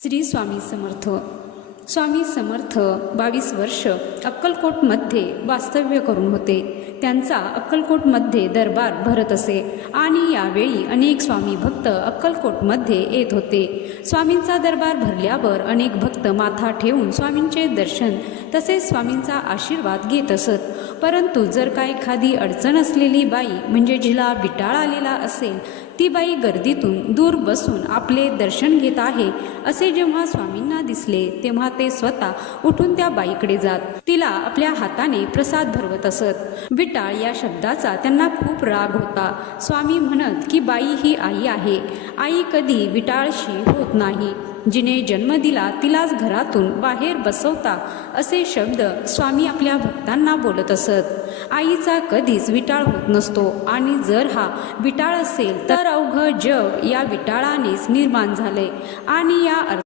श्री स्वामी समर्थ। स्वामी समर्थ 22 वर्ष अक्कलकोटमध्ये वास्तव्य करून होते। त्यांचा अक्कलकोटमध्ये दरबार भरत असे आणि यावेळी अनेक स्वामी भक्त अक्कलकोटमध्ये येत होते। स्वामींचा दरबार भरल्यावर अनेक भक्त माथा ठेवून स्वामींचे दर्शन तसेच स्वामींचा आशीर्वाद घेत असत। परंतु जर काय एखादी अडचण असलेली बाई म्हणजे जिला विटाळ आलेला असेल ती बाई गर्दीतून दूर बसून आपले दर्शन घेत आहे असे जेव्हा स्वामींना दिसले तेव्हा ते स्वतः उठून त्या बाईकडे जात तिला आपल्या हाताने प्रसाद भरवत असत। विटाळ या शब्दाचा त्यांना खूप राग होता। स्वामी म्हणत की बाई ही आई आहे, आई कधी विटाळशी होत नाही, जिने जन्म दिला तिलाच घरातून बाहेर बसवता असे शब्द स्वामी आपल्या भक्तांना बोलत असत। आईचा कधीच विटाळ होत नसतो आणि जर हा विटाळ असेल तर अवघं जग या विटाळानेच निर्माण झाले आणि या